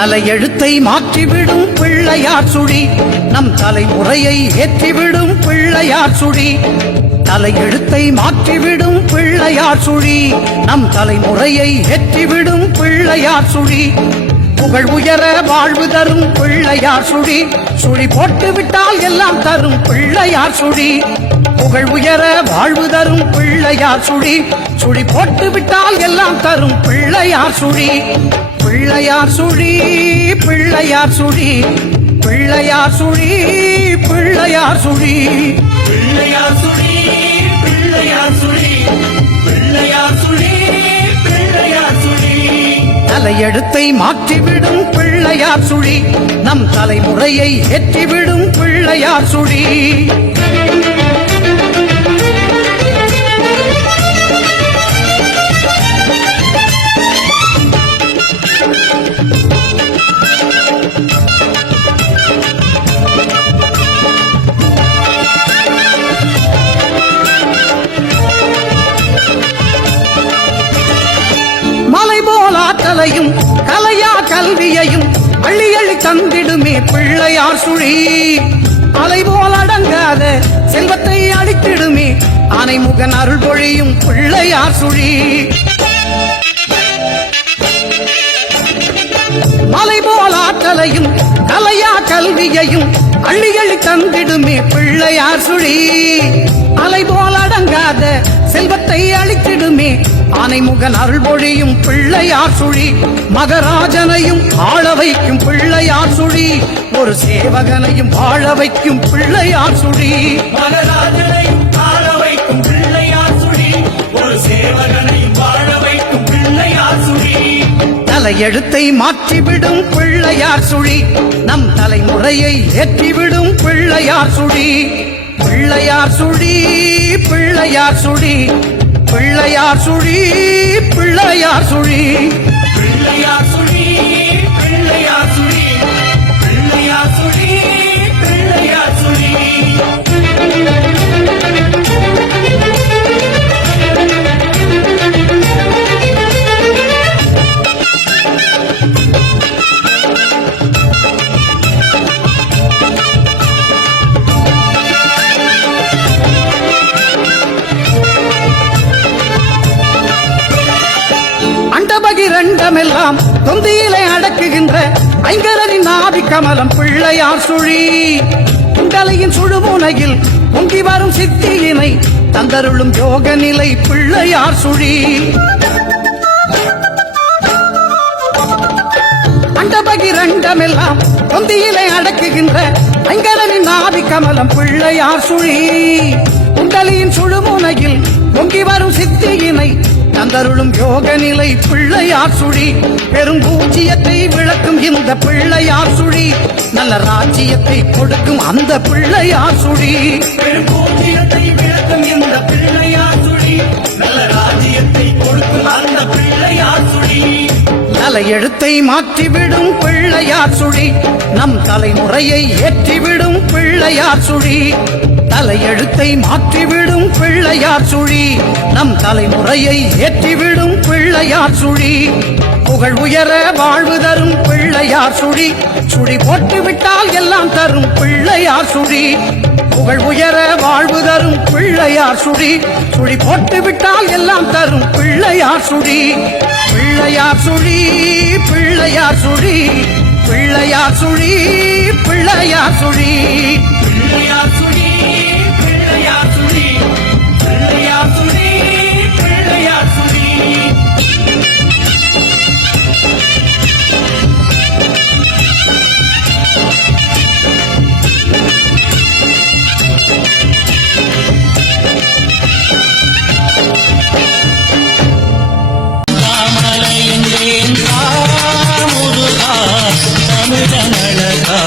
தலையெழுத்தை மாற்றிவிடும் பிள்ளையார் சுழி நம் தலைமுறையை ஏற்றிவிடும் பிள்ளையார் சுழி தலையெழுத்தை மாற்றிவிடும் பிள்ளையார் சுழி நம் தலைமுறையை ஏற்றிவிடும் பிள்ளையார் சுழி புகழ் உயர வாழ்வு தரும் பிள்ளையார் சுழி சுழி போட்டு விட்டால் எல்லாம் தரும் பிள்ளையார் சுழி புகழ் உயர வாழ்வு தரும் பிள்ளையார் சுழி சுழி போட்டு விட்டால் எல்லாம் தரும் பிள்ளையார் சுழி பிள்ளையார் சுழி பிள்ளையார் சுழி பிள்ளையார் சுழி பிள்ளையார் சுழி பிள்ளையார் சுழி பிள்ளையார் சுழி பிள்ளையார் சுழி பிள்ளையார் சுழி தலையெழுத்தை மாற்றிவிடும் பிள்ளையார் சுழி நம் தலைமுறையை ஏற்றிவிடும் பிள்ளையார் சுழி கலையும் கலையா கல்வியையும் அள்ளி அள்ளி தந்திடுமே பிள்ளையார் சுழி அலை போல் அடங்காத செல்வத்தை அளித்திடுமே ஆனைமுகன் அருள் பொழியும் பிள்ளையார் சுழி மலை போல் ஆற்றலையும் கலையா கல்வியையும் அள்ளி அள்ளி தந்திடுமே பிள்ளையார் சுழி அலை போல் அடங்காத செல்வத்தை அளித்திடுமே ஆனைமுகன் அருள் பொழியும் பிள்ளையார் சுழி மகராஜனையும் ஆள வைக்கும் பிள்ளையார் சுழி ஒரு சேவகனையும் வாழ வைக்கும் பிள்ளையார் சுழி மகராஜனையும் ஆள வைக்கும் பிள்ளையார் சுழி ஒரு சேவகனையும் வாழ வைக்கும் பிள்ளையார் சுழி தலையெழுத்தை மாற்றிவிடும் பிள்ளையார் சுழி நம் தலைமுறையை ஏற்றிவிடும் பிள்ளையார் சுழி பிள்ளையார் சுழி பிள்ளையார் சுழி பிள்ளையார் சுழி பிள்ளையார் சுழி பிள்ளையார் சுழி பிள்ளையார் சுழி பிள்ளையார் சுழி பிள்ளையார் சுழி இரண்டமெல்லாம் தொந்தியிலே அடக்குகின்ற ஐங்கரனின் ஆதி கமலம் பிள்ளையார் சுழி குண்டலையின் சுழுமுனையில் பொங்கி வரும் சித்தியினை தந்தருளும் யோக நிலை பிள்ளையார் சுழி அண்டபகிரண்டமெல்லாம் தொந்தியிலே அடக்குகின்ற ஐங்கரனின் ஆதி கமலம் பிள்ளையார் சுழி குண்டலியின் சுழுமுனையில் பொங்கி வரும் சித்தியினை தந்தருளும் யோக நிலை பிள்ளையார் சுழி பெரும் பூஜ்ஜியத்தை விளக்கும் இந்த பிள்ளையார் சுழி நல்ல ராஜ்ஜியத்தை கொடுக்கும் அந்த பிள்ளையார் சுழி பெரும் பூஜ்ஜியத்தை விளக்கும் இந்த பிள்ளையார் சுழி நல்ல ராஜ்ஜியத்தை கொடுக்கும் அந்த பிள்ளையார் சுழி தலையெழுத்தை மாற்றிவிடும் பிள்ளையார் சுழி நம் தலைமுறையை ஏற்றிவிடும் பிள்ளையார் சுழி தலையெழுத்தை மாற்றிவிடும் பிள்ளையார் சுழி நம் தலைமுறையை ஏற்றிவிடும் பிள்ளையார் சுழி புகழ் உயர வாழ்வு தரும் பிள்ளையார் சுழி சுழி போட்டு விட்டால் எல்லாம் தரும் பிள்ளையார் சுழி புகழ் உயர வாழ்வு தரும் பிள்ளையார் சுழி சுழி போட்டு விட்டால் எல்லாம் தரும் பிள்ளையார் சுழி பிள்ளையார் சுழி பிள்ளையார் சுழி பிள்ளையார் சுழி பிள்ளையார் சுழி பிள்ளையார் சுழி பிள்ளையார் சுழி பிள்ளையார் சுழி பிள்ளையார் சுழி தமிழனழகா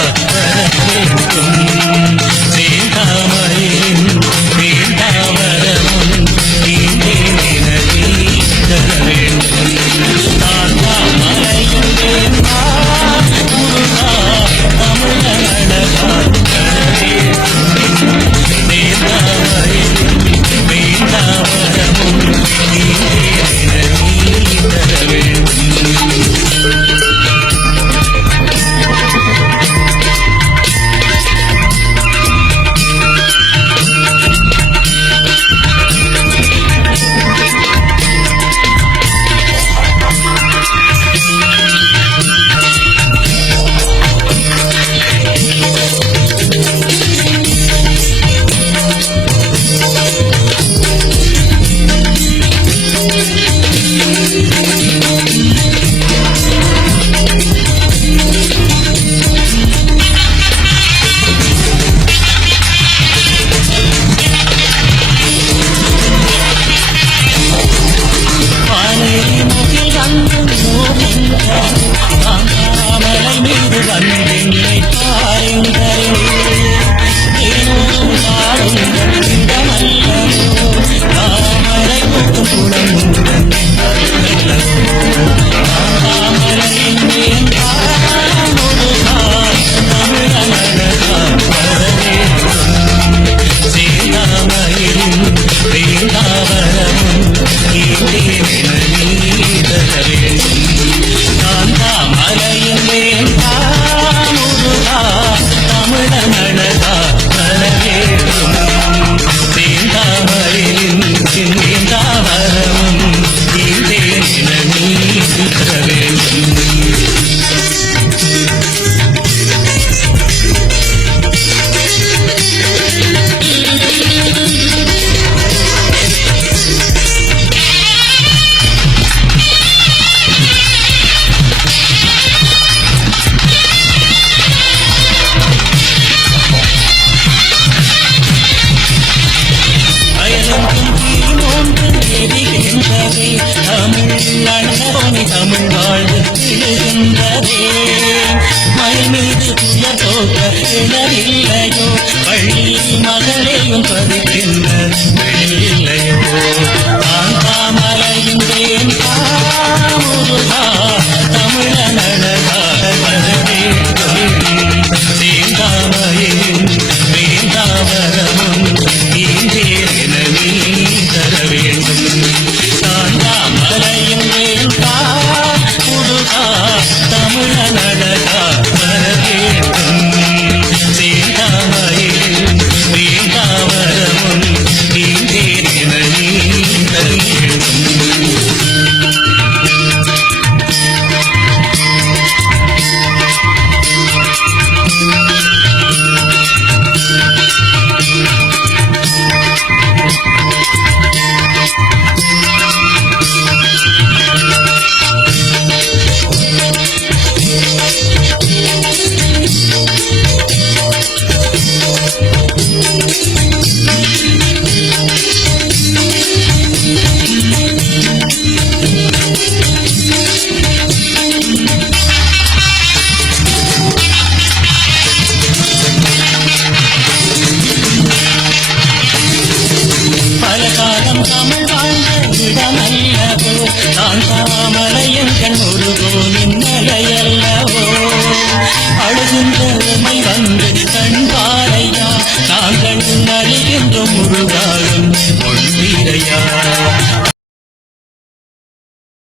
தமிழ் வாழ்வு எழுகின்றதே மயில் மீது புயர் போக்க இடவில்லையோ பள்ளி மகளையும் பதிக்கின்ற இல்லையோ தாமரையின் தேன் முருகா தமிழன் அழகாக தேங்காமையின் வேந்தாவரமும் தீந்தேன நீ தர வேண்டும் தாமரையின் வேண்டா முருகா தமிழன் அழகா வர வேண்டும் தேங்காமையின் வேந்தாவரமும் தீந்தேன நீ தர வேண்டும். தமிழ் வாழ்ந்த இடமல்லவோ நான் தாமரையன் கண் ஒருபோனின் நிலையல்லவோ அழுகின்ற உமை வந்து கண் பாறையா நாங்கள் அறிகின்ற முருகா